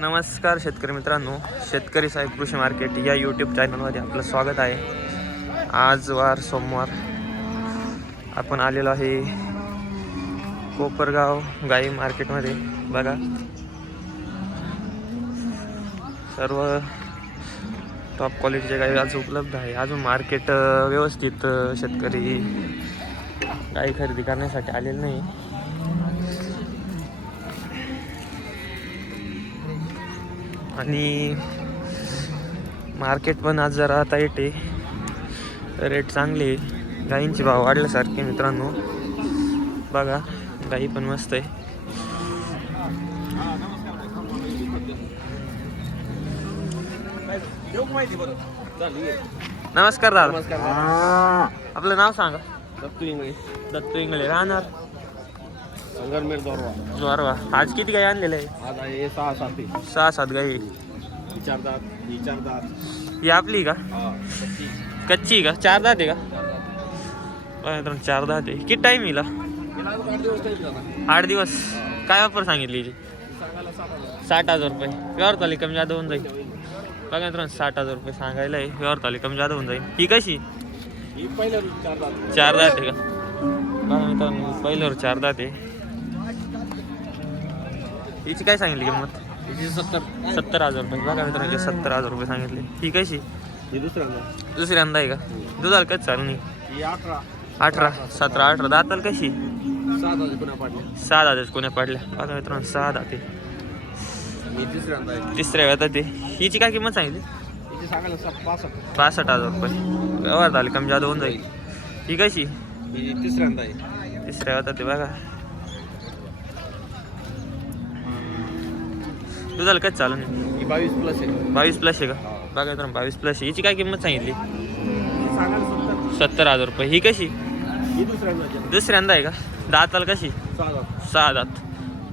नमस्कार शेतकरी मित्रांनो शेतकरी साहेब कृषी मार्केट या यूट्यूब चॅनलमध्ये आपलं स्वागत आहे. आज वार सोमवार आपण आलेलो आहे कोपरगाव गाई मार्केटमध्ये बघा. सर्व टॉप क्वालिटीचे गाई आज उपलब्ध आहे. अजून मार्केट व्यवस्थित शेतकरी गाई खरेदी करण्यासाठी आलेले नाही. आणि मार्केट पण आज जरा टाईट आहे. रेट चांगले आहे. गाईंचे भाव वाढल्यासारखे मित्रांनो. बघा गाई पण मस्त आहे. नमस्कार दादा. आपलं नाव सांगा. दत्तू इंगळे. दत्तू इंगळे राहणार. संगमनेर जोरवा आज किती गाई आणलेले आहे आज आहे सहा सात. सहा सात गाई. विचार दात विचार दात. ही आपली का? हा कच्ची. का? चार दात आहे का? चार दात आहे. किती टाईम येईल आठ दिवस काय ऑफर सांगितली साठ हजार रुपये. व्यवहार ताली कमी जादा होऊन जाईल. बघा मित्रांनो साठ हजार रुपये सांगायला आहे. व्यवहार ताली कमी जादा होऊन जाईल. ही कशी? ही चार चार दात आहे का? बघा मित्रांनो पहिल्यावर चार दात आहे. हिची काय सांगितली किंमत? सत्तर. सत्तर हजार रुपये. बघा मित्रांनो हिची सत्तर हजार रुपये सांगितले. ही कशी? ही दुसऱ्यांदा. दुसऱ्यांदा आहे का? दुधाला कच चालू नाही ही अठरा. अठरा सतरा अठरा. दाताल कशी? सात हजार पुन्हा पाडले सहा दाते कोण्या पडल्या. बघा मित्रांनो सहा दाते. ही आहे. तिसऱ्या वेळात ते हिची काय किंमत सांगितली? हिची सांगायला सात पासष्ट. हजार रुपये. व्यवहार झाले कमी जादा होऊन जाईल. ही कशी? ही तिसऱ्यांदा आहे. तिसऱ्या वेळात ते बघा. दुधाला कच चालू नाही? ही बावीस प्लस आहे. बावीस प्लस आहे का? बघा मित्रांनो बावीस प्लस आहे. हिची काय किंमत सांगितली? सत्तर. सत्तर हजार रुपये. ही कशी? ही दुसऱ्यांदा आहे. दुसऱ्यांदा आहे का? दाताला कशी? सहा दात. सहा दात.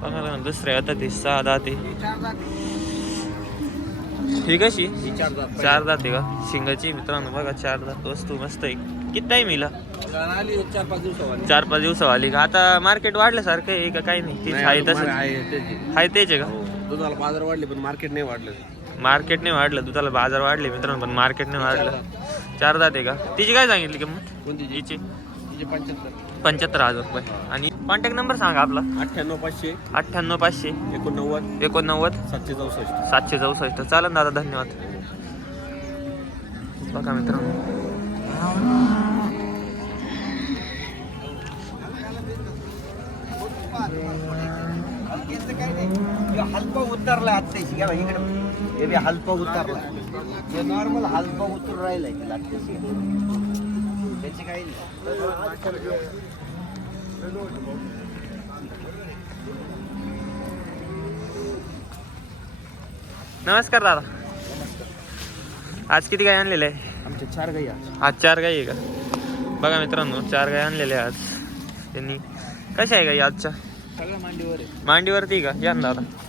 बघा ना दुसऱ्या वेळात ते सहा दात आहे. ही चार ही कशी? ही चार दात. चार दात आहे का? शिंगाची मित्रांनो बघा चार दात. वस्तू मस्त आहे. किती टाईम येईल आली एक चार पाच दिवसावाली. चार पाच दिवस आली का? आता मार्केट वाढल्यासारखं आहे का? काही नाही. तीच आहे तसं आहे त्याची आहे तेच आहे का? हो. दुधाला बाजार वाढले पण मार्केट नाही वाढलं. मार्केट नाही वाढलं दुधाला बाजार वाढले मित्रांनो पण मार्केट नाही वाढलं. चार दात आहे का? तिची काय सांगितली किंमत? कोणती जी? हिची. तिचे पंच्याहत्तर. पंच्याहत्तर हजार रुपये. आणि कॉन्टॅक्ट नंबर सांगा आपला. अठ्ठ्याण्णव पाचशे. अठ्ठ्याण्णव पाचशे. एकोणनव्वद. एकोणनव्वद. सातशे चौसष्ट. सातशे चौसष्ट. चालेल दादा धन्यवाद. बघा मित्रांनो. हलपा उतरला आत्ताशी. घ्या इकडे. हे बी हलपा उतरला हे नॉर्मल हलपा राहिलाय आत्ताशी. त्याची काही नाही. नमस्कार दादा. आज किती गाय आणलेले? आमच्या चार गाई आज. चार गाई आहे का? बघा मित्रांनो चार गाय आणलेल्या आहे आज. त्यांनी कशा आहे गाई आजच्या? सगळ्या मांडीवर आहे. मांडीवरती का? या ना दादा.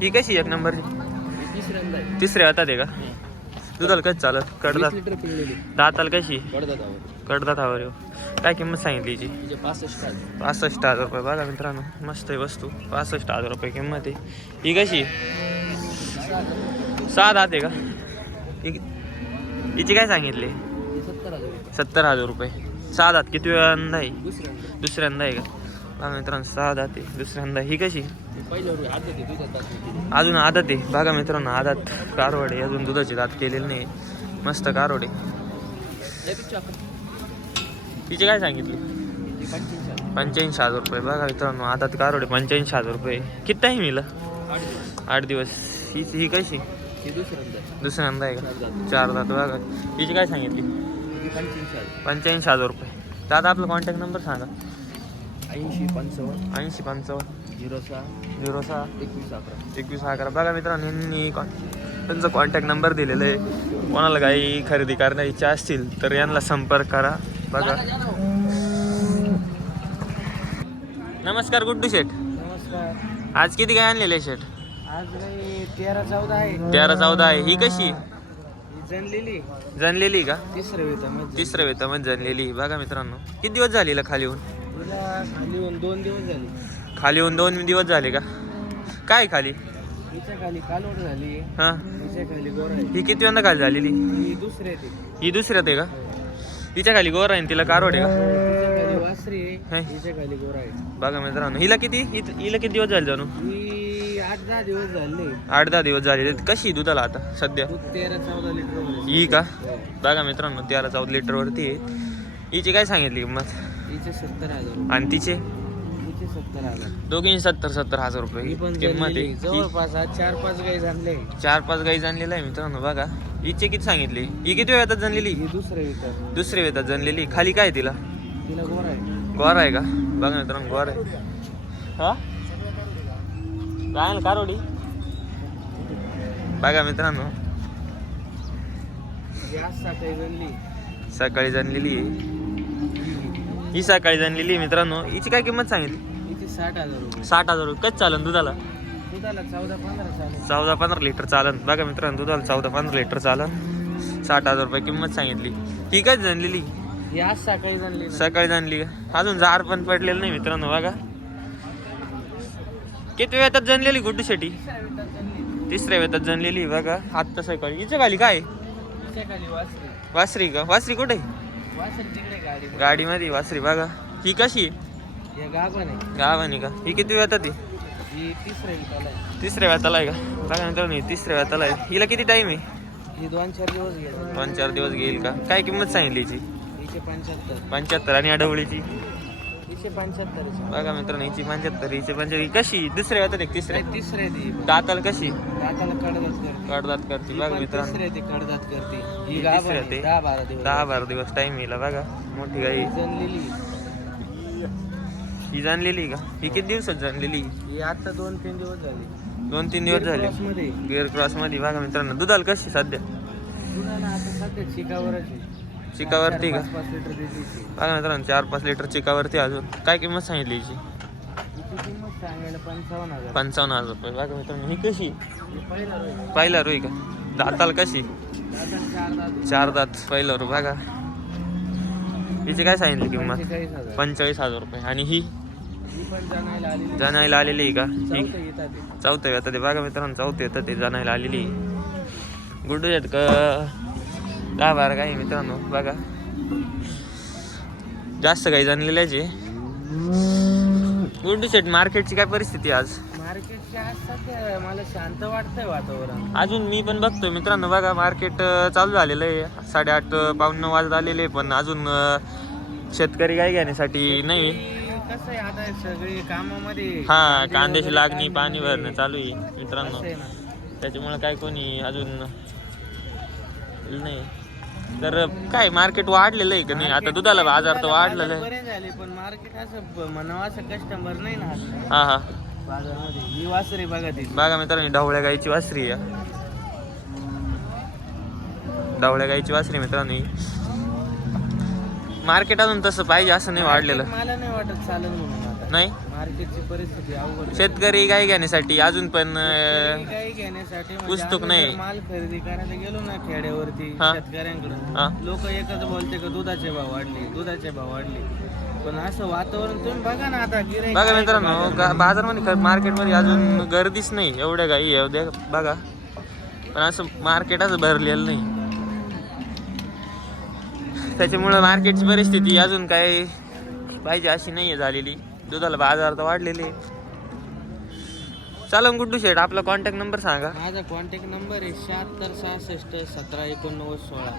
ही कशी एक नंबरची? आहे तिसऱ्या हातात आहे का? दुधाला कच चालत? कडदात दाताल कशी? कडदात हवर येऊ काय किंमत सांगितली हिची? पासष्ट हजार. रुपये. बघा मित्रांनो मस्त आहे वस्तू. पासष्ट हजार रुपये किंमत आहे. ही कशी? सहा दात आहे का? हिची काय सांगितली? सत्तर हजार रुपये. सत्तर हजार रुपये. सहा दात किती वेळांदा आहे? दुसऱ्यांदा. आहे का? मित्रांनो सहा दात आहे. दुसऱ्यांदा. ही कशी? अजून आदत आहे. बघा मित्रांनो आदात. कारवड. अजून दुधाचे दात केलेले नाही. मस्त कारवड. तिची काय सांगितली? पंच्याऐंशी हजार रुपये. बघा मित्रांनो आदात कारवड पंच्याऐंशी हजार रुपये. किती टाईम येईल? आठ दिवस. ही ही कशी? दुसऱ्यांदा आहे दुसऱ्यांदा आहे चार का? चार दात. बघा. हिची काय सांगितली? पंच्याऐंशी हजार रुपये. दादा आपला कॉन्टॅक्ट नंबर सांगा. ऐंशी पंचावन्न. ऐंशी पंचावन्न. झिरो सहा. झिरो सहा. एकवीस अकरा. एकवीस अकरा. बघा मित्रांनो यांनी त्यांचा कॉन्टॅक्ट नंबर दिलेला आहे. कोणाला काही खरेदी करण्याची इच्छा असतील तर यांना संपर्क करा. बघा. नमस्कार गुड्डू शेठ. नमस्कार. आज किती काय आणलेले शेठ? आज काही तेरा चौदा आहे. तेरा चौदा आहे. ही कशी? ही जनलेली जनलेली का? तिसरं म्हणजे तिसरं वेतामध्ये जनलेली बघा मित्रांनो किती दिवस झालेला खाली येऊन? तिला खाली येऊन दोन दिवस झाले. खाली येऊन दोन दिवस झाले का? काय खाली? हिच्या खाली कालवड झाली. हा. हिच्या खाली गोर आहे. ही किती वेळा खाली झालेली? ही दुसरी ही दुसऱ्यात आहे का? तिच्या खाली गोर आहे तिला कारवड आहे का? हिच्या वासरी. आहे. हिच्या खाली गोर आहे. बघा मित्रांनो हिला किती? हिला किती दिवस झाले जाणू आठ दहा दिवस झाले. आठ दहा दिवस झाले कशी दुधाला आता सध्या? तेरा चौदा लिटर ही का? बघा मित्रांनो तेरा चौदा लिटरवरती आहे. हिची काय सांगितली किंमत? हिचे सत्तर हजार. आणि तिचे? हिचे सत्तर हजार. दोघींची सत्तर सत्तर हजार ही रुपये पण किंमत. आहे. ही जवळपास आज चार पाच गाई झाले चार पाच गाई जाणलेला आहे मित्रांनो बघा. हिचे किती सांगितली? ही किती वेळात जनलेली ही दुसरं विकत. दुसरी वेळात जनलेली खाली काय आहे तिला? तिला गोर आहे. गोर आहे का? बघा मित्रांनो गोर आहे. हा? काय ना कारोडी बघा मित्रांनो. ही आज सकाळी सकाळी जाणलेली आहे. ही सकाळी जाणलेली आहे मित्रांनो. हिची काय किंमत सांगितली? साठ हजार रुपये. साठ हजार रुपये. कच चालन दुधाला? दुधाला चौदा पंधरा चौदा पंधरा लिटर चालन. बघा मित्रांनो दुधाला चौदा पंधरा लिटर चालन. साठ हजार रुपये किंमत सांगितली. ती काय जाणलेली ही आज सकाळी झाली सकाळी जाणली का? अजून जार पण पडलेलं नाही मित्रांनो बघा. किती वेळात जनलेली गुड्डू शेटी तिसऱ्या वेळात जनलेली आहे बघा. आत्ता सकाळी. हिच्या खाली काय? वासरी. का? वासरी कुठे? गाडीमध्ये. वासरी बघा. ही कशी? आहे गावानी. का? ही किती वेळात ती तिसऱ्या विकाला आहे. तिसऱ्या का? बघा मित्रांनो ही तिसऱ्या वेळाला आहे. हिला किती टाइम आहे? ही दोन चार दिवस गेले. दोन चार दिवस घेईल का? काय किंमत सांगितली हिची? पंच्याहत्तर. पंच्याहत्तर आणि अडवळीची हिचे पंच्याहत्तर बघा मित्रांनो हिची पंच्याहत्तर हिची पंच्याहत्तर. कशी? दुसऱ्या वेळात एक तिसऱ्या? तिसरे ती. दाताला कशी? दाताला कडदात करते. कडदात करते. बघा मित्रांनो. ती कडदात करते. ही तिसऱ्या. दहा बारा दिवस. दहा बारा दिवस टाइम येईल बघा. मोठी गाई. जनलेली ही जाणलेली का? ही किती दिवसात जाणलेली ही आता दोन तीन दिवस झाले. दोन तीन दिवस झाले. मध्ये. गिअर क्रॉसमध्ये. बघा मित्रांनो दुधाला कशी सध्या? दुधाला आता सध्या आहे. चिकावरती का? पाच पाच लिटर देते ती. बघा मित्रांनो चार पाच लिटर चिकावरती अजून. काय किंमत सांगितली हिची? हिची किंमत सांगायला पंचावन्न हजार. पंचावन्न हजार रुपये. बघा मित्रांनो ही कशी? ही पहिला रोज पहिला रोई का? दाताला कशी? दादा चार दात. चार दात. पहिला रो बघा. हिची काय सांगितली किंमत? पंचेचाळीस हजार रुपये. आणि ही? जाणायला आलेली आहे. का? ही? चौथं येतात ते. येतं बघा मित्रांनो चौथं येतं ते. जाणायला आलेली. गुड्डू आहेत का दहा बारा काही मित्रांनो? बघा. जास्त काही जाणलेल्याच आहे. गुड्डू शेट मार्केटची काय परिस्थिती आज? मार्केटच्या आज सध्या मला शांत वाटतंय वातावरण. अजून मी पण बघतोय मित्रांनो बघा मार्केट चालू झालेलं आहे. साडेआठ पाऊण नऊ वाजत आलेले पण अजून अं, शेतकरी काय घेण्यासाठी नाही. कसं आहे आता सगळी कामामध्ये हा कांदे कांद्याची वगैरे लागणी पाणी भरणं चालू आहे मित्रांनो. असं आहे ना. त्याच्यामुळे काय कोणी अजून नाही. तर काय मार्केट वाढलेलं आहे का नाही? आता दुधाला बाजार तर दुधाला वाढलेलं बाजार आहे बरे झाले पण मार्केट असं ब- म्हणावं असं कस्टमर नाही ना हा हा. बाजारमध्ये. ही वासरे बघा ती बघा मित्रांनो ढवळ्या गाईची वासरी आहे. ढवळ्या गाईची वासरी मित्रांनो. मार्केट अजून तसं पाहिजे असं नाही वाढलेलं. मला नाही वाटत चालेल म्हणून आता. नाही? मार्केटची परिस्थिती अवघड आहे. शेतकरी गाई घेण्यासाठी अजून पण अं, शेतकरी काही घेण्यासाठी म्हणजे पुस्तक आम्ही नाही. जर माल खरेदी करायला गेलो ना खेड्यावरती हा. शेतकऱ्यांकडून. लोक एकच बोलते का दुधाचे भाव वाढले दुधाचे भाव वाढले पण असं वातावरण तुम्ही बघा ना आता गिऱ्हाईक बघा मित्रांनो बाजारामध्ये. गा- बाजारमध्ये मार्केटमध्ये अजून गर्दीच नाही एवढ्या गाई आहे उद्या बघा पण असं मार्केट असं भरलेलं नाही त्याच्यामुळं मार्केटची परिस्थिती अजून काय पाहिजे अशी नाही आहे झालेली दुधाला बाजार तर वाढलेले चालन गुड्डू शेठ आपला कॉन्टॅक्ट नंबर सांगा. माझा कॉन्टॅक्ट नंबर आहे शहात्तर सहासष्ट सतरा एकोणनव्वद सोळा.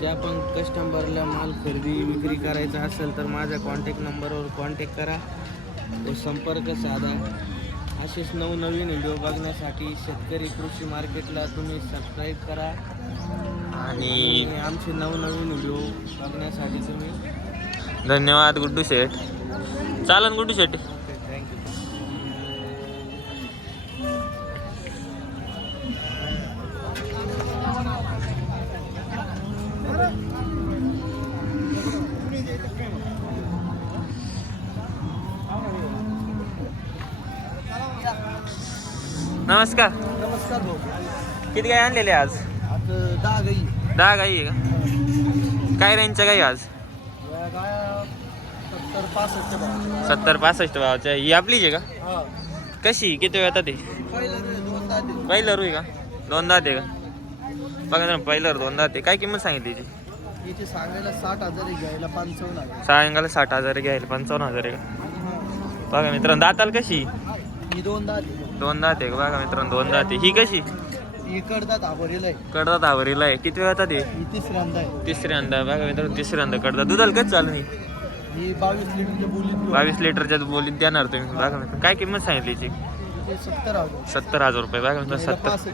ज्या पण कस्टमरला माल खरेदी विक्री करायचा असेल तर माझ्या कॉन्टॅक्ट नंबरवर कॉन्टॅक्ट करा. व संपर्क साधा. असेच नवनवीन व्हिडिओ बघण्यासाठी शेतकरी कृषी मार्केटला तुम्ही सबस्क्राईब करा. आणि आणि आमचे नवनवीन व्हिडिओ बघण्यासाठी तुम्ही धन्यवाद गुड्डू शेठ. चालन गुड्डू थँक्यू नमस्कार. नमस्कार भाऊ. किती गाई आणलेले आज? दहा गाई दहा गाई आहे का? काय रेंजच्या गाई आज? गाया सत्तर पासष्ट भावाच्या. ही आपलीच आहे का? कशी? किती वेळात ते? पहिलं रुई का दोन दात आहे का? बघा ना पहिलं दोन दात आहे काय किंमत सांगितली याचे सांगायला साठ हजार घ्यायला पंचावन्न हजार. सायंकाला साठ हजार घ्यायला पंचावन्न हजार आहे का? बघा मित्रांनो दाताल कशी? दोन दात आहे का? बघा मित्रांनो दोन दात आहे ही कशी? कडदात आवरेल आहे. कडदात आवरीला आहे. किती वेळात ते? ही तिसऱ्यांदा तिसऱ्यांदा. बघा मित्रांनो तिसऱ्यांदा कडदात. दुधाला कच चालू नाही ही बावीस लिटरच्या बोलीत बावीस लिटरच्या बोलीत देणार तुम्ही. बघा काय किंमत सांगितली याची? सत्तर हजार. सत्तर हजार रुपये. बघा घ्यायला सत्तर पासष्ट.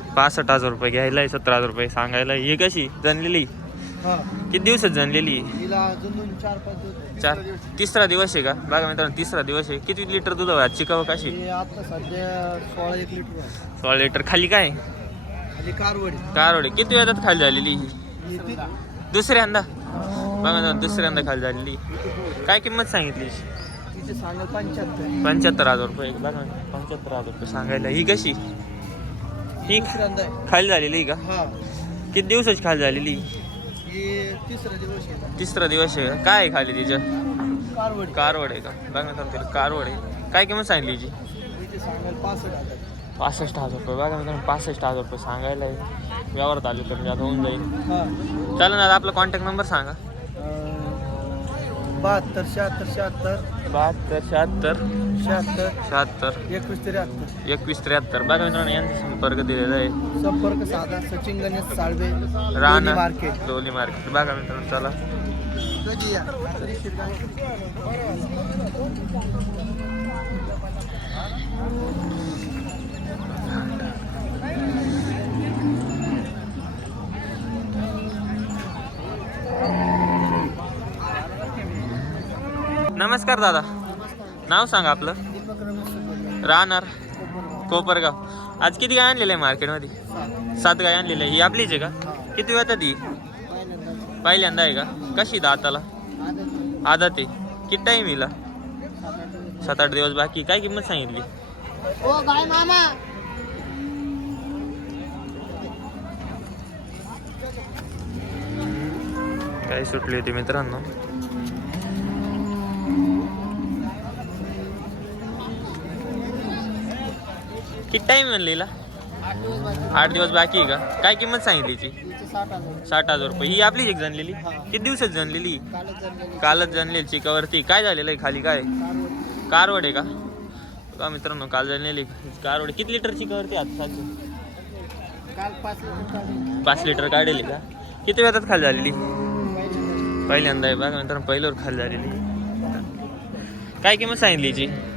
हजार रुपये घ्यायला सत्तर हजार रुपये सांगायला. ही कशी? जनलेली हा. किती दिवसात अजून दोन चार पाच दिवस चार तिसरा दिवस आहे का? बघा मित्रांनो तिसरा दिवस आहे. किती लिटर दूध हवं चिकावं काशी हे आता सध्या सोळा एक लिटर आहे. सोळा लिटर खाली काय? आणि कारवडी. कारवडे. किती वेळात खाली झालेली ही? ही ती- दुसऱ्यांदा? बघा मित्रांनो, दुसऱ्यांदा खाली झालेली. काय किंमत सांगितली? सांगा पंच्याहत्तर. पंच्याहत्तर हजार रुपये. बघा पंच्याहत्तर हजार रुपये सांगायला. ही कशी? ही दुसऱ्यांदा. आहे खाली झालेली का? हा. किती दिवसाची खाली झालेली? हे तिसरा दिवस आहे. तिसरा दिवस आहे का? काय आहे खाली तिचं? कारवडी कारवड आहे का? बघा तिला कारवड आहे. काय किंमत सांगितली तिचे पासष्ट हजार. पासष्ट हजार रुपये. बघा मित्रांनो पासष्ट हजार रुपये सांगायला आहे. व्यवहार चालू करून आता होऊन जाईल. हा. चालेल ना आता आपला कॉन्टॅक्ट नंबर सांगा. बहात्तर शहात्तर शहात्तर. बहात्तर शहात्तर. शहात्तर. शहात्तर. एकवीस त्र्याहत्तर. एकवीस त्र्याहत्तर. बघा मित्रांनो यांचा संपर्क दिलेला आहे. संपर्क साधा सचिन गणेश साळवे राणा मार्केट डोली मार्केट बघा मित्रांनो चला. नमस्कार दादा. नाव सांगा आपलं. राहणार कोपरगाव. आज किती गाय आणलेलं आहे मार्केटमध्ये? सात गाय आणलेल्या आहे. ही आपलीच आहे का? किती वेळात ती पहिल्यांदा आहे का? कशी दाताला? आदत आहे. किती टाईम येईल सात आठ दिवस बाकी काय किंमत सांगितली? काय सुटली होती मित्रांनो. किती टाईम म्हणलेला आठ दिवस बाकी आहे का? काय किंमत सांगितली ती साठ हजार रुपये. ही आपलीच एक जनलेली किती दिवसात जनलेली कालच जनलेली चिकावरती. काय झालेलं आहे खाली काय? कारवडी आहे का? का मित्रांनो काल जनलेली कारवड. किती लिटर चिकावरती आता पाच लिटर काढून पाच लिटर काढेली का? किती वेळात खाली झालेली? पहिल्यांदा. आहे. बघा मित्रांनो पहिल्यावर खाली झालेली. काय किंमत सांगितली हिची? तिचे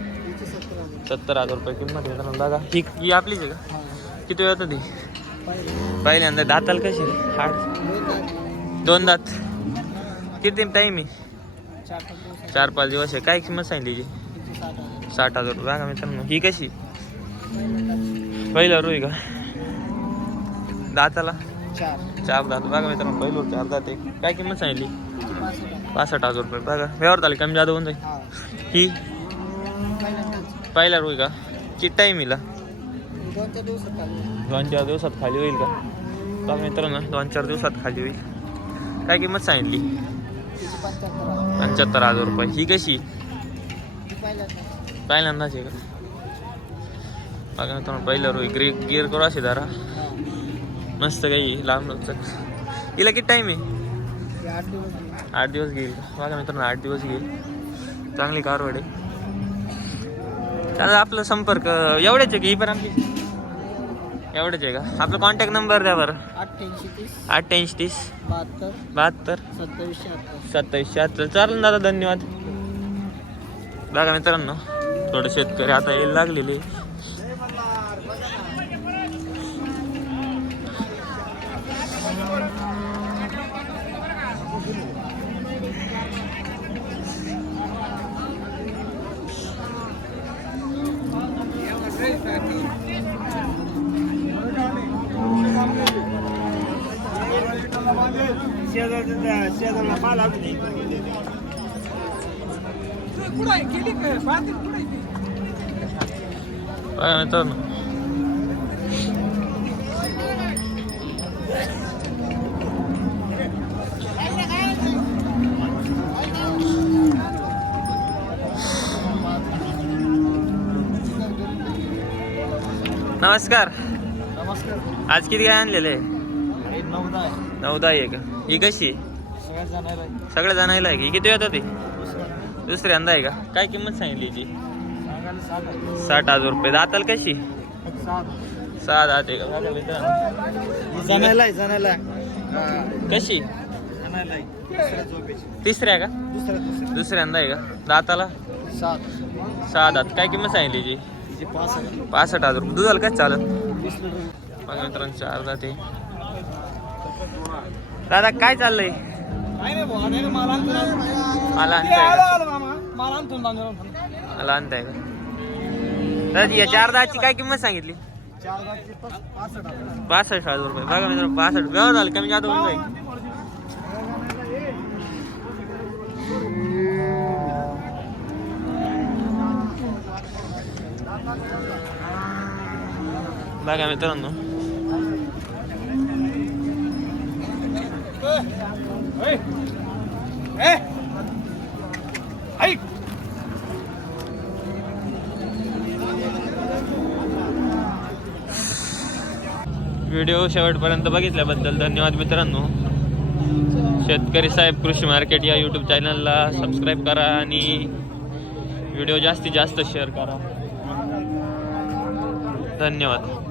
सत्तर हजार रुपये किंमत आहे. मित्रांनो बघा. ही ही आपलीच आहे का? किती वेळात ती? पाहिजे पहिल्यांदा दाताल कशी हाड. दोन दात. किती टाईम आहे? चार पाच दिवस आहे. काय किंमत सांगितली हिची? तिचे साठ हजार रुपये. बघा मित्रांनो ही कशी? पहिलं रुई का? दाताला? चार. दात. बघा मित्रांनो पहिलं चार दात आहे. काय किंमत सांगितली? तिचे पासष्ट हजार रुपये. बघा व्यवहार झाली. कमी जादा होऊन जाईल. हा? पहिला रुई का? किती टाईम येईल? दोन चार दिवसात काढले दोन चार दिवसात खाली होईल का? बघा मित्रांनो दोन चार दिवसात खाली होईल. काय किंमत सांगितली? पंच्याहत्तर हजार रुपये. ही कशी? पहिल्यांदाच आहे. का? बघा मित्रांनो पहिलं रुई ग्रे गिअर करू असे हा मस्त काही लांब लचक हिला किती टाईम आहे. आठ दिवस घेईल बघा मित्रांनो आठ दिवस घेईल. चांगली कारवड आहे त्याला आपला संपर्क एवढेच आहे की ही पण आमची एवढेच आहे का? आपला कॉन्टॅक्ट नंबर द्या बरं. अठ्ठ्याऐंशी तीस. अठ्ठ्याऐंशी तीस. बहात्तर. बहात्तर. सत्तावीस शहात्तर. सत्तावीस शहात्तर. चालेल दादा धन्यवाद. बघा मित्रांनो थोडे शेतकरी आता यायला लागलेले. शेजारच्या शेजारला माल आणून नमस्कार नमस्कार. आज किती काय आणलेले नवदा आहे नऊदा आहे का ही कशी? आहे? सगळ्या जाणायला आहे की? किती येतं ते दुसरं दुसऱ्यांदा आहे का? काय किंमत सांगितली आहे साठ हजार रुपये. दाताल कशी? सात दात आहे का? कशी? तिसऱ्या का? दुसऱ्या दुसऱ्या. दुसऱ्यांदा आहे का? दाताला? सात. सहा दात काय किंमत सांगितली आहे पासष्ट. हजार रुपये. दुधाला काय चालत? बघा मित्रांनो चार दाते. दादा काय चाललंय? मला मला आणताय का दादा या चार दाची काय किंमत सांगितली? पासष्ट हजार. रुपये. बघा मित्रांनो पासष्ट. व्यवहार झालं कमी जास्त होऊन जाईल. बघा मित्रांनो. व्हिडिओ शेवटपर्यंत बघितल्याबद्दल धन्यवाद मित्रांनो. शेतकरी साहेब कृषी मार्केट या यूट्यूब चॅनलला सबस्क्राईब करा आणि व्हिडिओ जास्तीत जास्त शेअर करा. धन्यवाद.